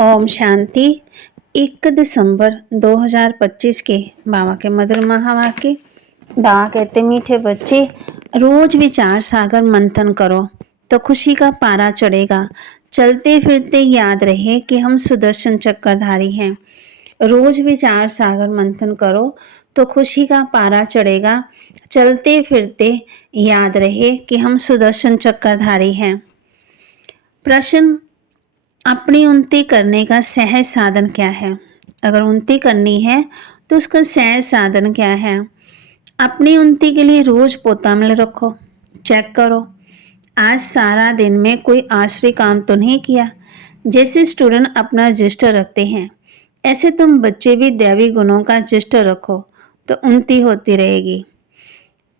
ओम शांति। 1 दिसंबर 2025 के बाबा के मधुर महावाक्य। बाबा कहते, मीठे बच्चे, रोज विचार सागर मंथन करो तो खुशी का पारा चढ़ेगा। चलते फिरते याद रहे कि हम सुदर्शन चक्रधारी हैं। रोज विचार सागर मंथन करो तो खुशी का पारा चढ़ेगा। चलते फिरते याद रहे कि हम सुदर्शन चक्रधारी हैं। प्रश्न, अपनी उन्नति करने का सहज साधन क्या है? अगर उन्नति करनी है तो उसका सहज साधन क्या है? अपनी उन्नति के लिए रोज पोता मिल रखो, चेक करो आज सारा दिन में कोई आश्रय काम तो नहीं किया। जैसे स्टूडेंट अपना रजिस्टर रखते हैं, ऐसे तुम बच्चे भी दैवी गुणों का रजिस्टर रखो तो उन्नति होती रहेगी।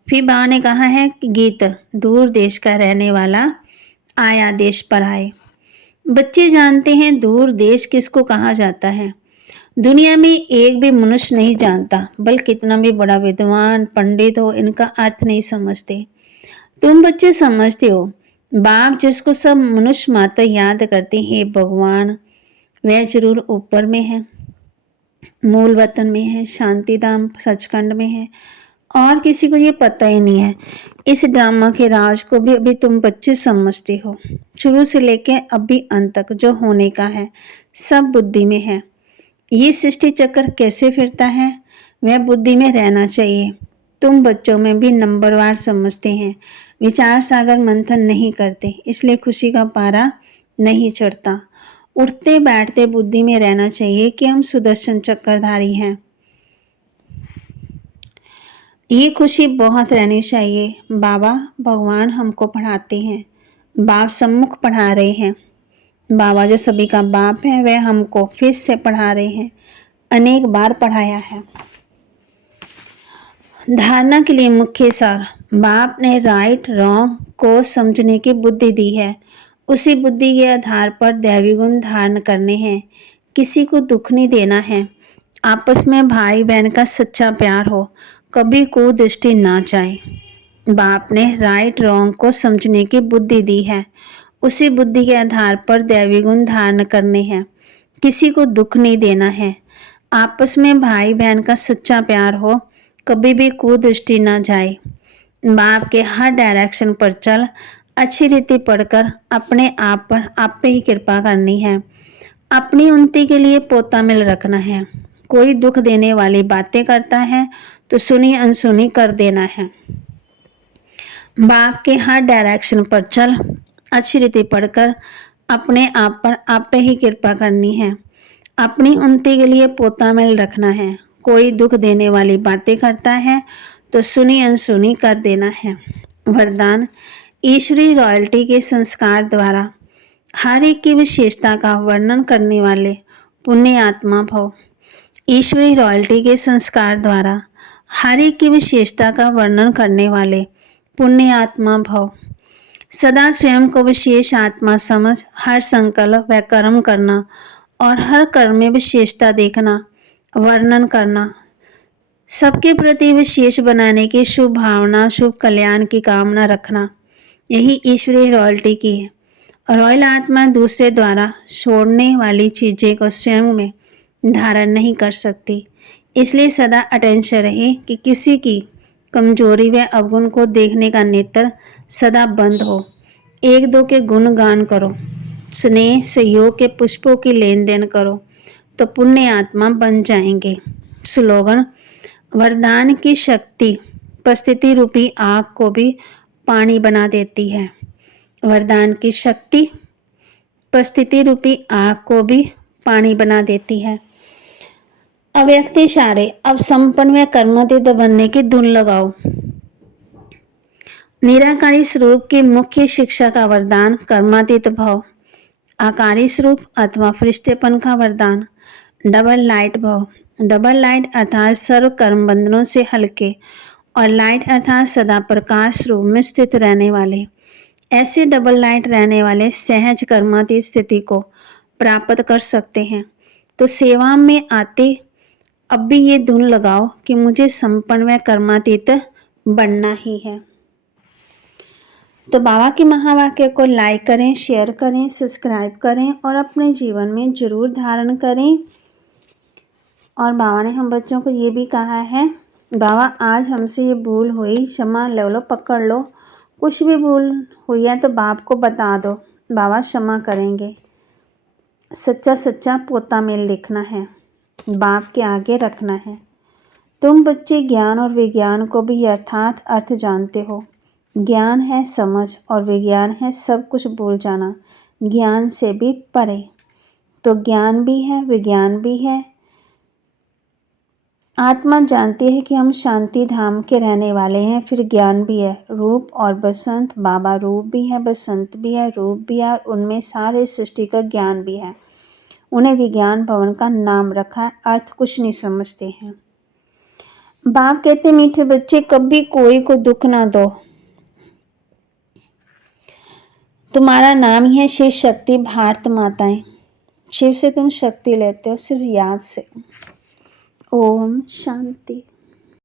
फिर बाबा ने कहा है कि गीत, दूर देश का रहने वाला आया देश पर आए। बच्चे जानते हैं दूर देश किसको कहा जाता है। दुनिया में एक भी मनुष्य नहीं जानता, बल्कि कितना भी बड़ा विद्वान पंडित हो, इनका अर्थ नहीं समझते। तुम बच्चे समझते हो। बाप जिसको सब मनुष्य मात्र याद करते हैं भगवान, वह जरूर ऊपर में है, मूल वतन में है, शांतिधाम सचखंड में है, और किसी को ये पता ही नहीं है। इस ड्रामा के राज को भी अभी तुम बच्चे समझते हो। शुरू से लेके अभी अंत तक जो होने का है सब बुद्धि में है। ये सृष्टि चक्र कैसे फिरता है वह बुद्धि में रहना चाहिए। तुम बच्चों में भी नंबरवार समझते हैं, विचार सागर मंथन नहीं करते, इसलिए खुशी का पारा नहीं चढ़ता। उठते बैठते बुद्धि में रहना चाहिए कि हम सुदर्शन चक्रधारी हैं। ये खुशी बहुत रहनी चाहिए। बाबा भगवान हमको पढ़ाते हैं, बाप सम्मुख पढ़ा रहे हैं। बाबा जो सभी का बाप है वह हमको फिर से पढ़ा रहे हैं, अनेक बार पढ़ाया है। धारणा के लिए मुख्य सार, बाप ने राइट रॉन्ग को समझने की बुद्धि दी है। उसी बुद्धि के आधार पर दैवी गुण धारण करने हैं। किसी को दुख नहीं देना है। आपस में भाई बहन का सच्चा प्यार हो, कभी कुदृष्टि ना जाए। बाप ने राइट रॉन्ग को समझने की बुद्धि दी है। उसी बुद्धि के आधार पर दैवी गुण धारण करने हैं। किसी को दुख नहीं देना है। आपस में भाई बहन का सच्चा प्यार हो, कभी भी कुदृष्टि ना जाए। बाप के हर डायरेक्शन पर चल, अच्छी रीति पढ़कर अपने आप पर आप पे ही कृपा करनी है। अपनी उन्नति के लिए पोता मिल रखना है। कोई दुख देने वाली बातें करता है तो सुनी अनसुनी कर देना है। बाप के हर डायरेक्शन पर चल, अच्छी रीति पढ़कर अपने आप पर आप पे ही कृपा करनी है। अपनी उन्नति के लिए पोता मिल रखना है। कोई दुख देने वाली बातें करता है तो सुनी अनसुनी कर देना है। वरदान, ईश्वरीय रॉयल्टी के संस्कार द्वारा हर एक की विशेषता का वर्णन करने वाले पुण्य आत्मा भव। ईश्वरीय रॉयल्टी के संस्कार द्वारा हर एक की विशेषता का वर्णन करने वाले पुण्य आत्मा भव। सदा स्वयं को विशेष आत्मा समझ हर संकल्प व कर्म करना और हर कर्म में विशेषता देखना, वर्णन करना, सबके प्रति विशेष बनाने की शुभ भावना, शुभ कल्याण की कामना रखना, यही ईश्वरीय रॉयल्टी की है। रॉयल आत्मा दूसरे द्वारा छोड़ने वाली चीजें को स्वयं में धारण नहीं कर सकती। इसलिए सदा अटेंशन रहे कि किसी की कमजोरी व अवगुण को देखने का नेत्र सदा बंद हो। एक दो के गुण गान करो, स्नेह सहयोग के पुष्पों की लेन देन करो तो पुण्य आत्मा बन जाएंगे। स्लोगन, वरदान की शक्ति परिस्थिति रूपी आग को भी पानी बना देती है। वरदान की शक्ति परिस्थिति रूपी आग को भी पानी बना देती है। अव्यक्त इशारे, अब संपन्न व कर्मातीत बनने की धुन लगाओ। निराकारी स्वरूप की मुख्य शिक्षा का वरदान कर्मातीत भाव। आकारी स्वरूप अथवा फरिश्तेपन का वरदान डबल लाइट भाव। डबल लाइट अर्थात सर्व कर्म बंधनों से हल्के, और लाइट अर्थात सदा प्रकाश रूप में स्थित रहने वाले। ऐसे डबल लाइट रहने वाले सहज कर्मातीत स्थिति को प्राप्त कर सकते हैं। तो सेवा में आते अब भी ये धुन लगाओ कि मुझे संपन्न व कर्मातीत बनना ही है। तो बाबा के महावाक्य को लाइक करें, शेयर करें, सब्सक्राइब करें और अपने जीवन में जरूर धारण करें। और बाबा ने हम बच्चों को ये भी कहा है, बाबा आज हमसे ये भूल हुई, क्षमा ले लो, पकड़ लो। कुछ भी भूल हुई है तो बाप को बता दो, बाबा क्षमा करेंगे। सच्चा सच्चा पोता मेल लिखना है, बाप के आगे रखना है। तुम बच्चे ज्ञान और विज्ञान को भी अर्थात अर्थ जानते हो। ज्ञान है समझ और विज्ञान है सब कुछ भूल जाना, ज्ञान से भी परे। तो ज्ञान भी है, विज्ञान भी है। आत्मा जानती है कि हम शांति धाम के रहने वाले हैं, फिर ज्ञान भी है। रूप और बसंत, बाबा रूप भी है, बसंत भी है, रूप भी है, और उनमें सारे सृष्टि का ज्ञान भी है। उन्हें विज्ञान भवन का नाम रखा है, अर्थ कुछ नहीं समझते हैं। बाप कहते मीठे बच्चे कभी कोई को दुख ना दो। तुम्हारा नाम ही है शिव शक्ति भारत माताएं। शिव से तुम शक्ति लेते हो सिर्फ याद से। ओम शांति।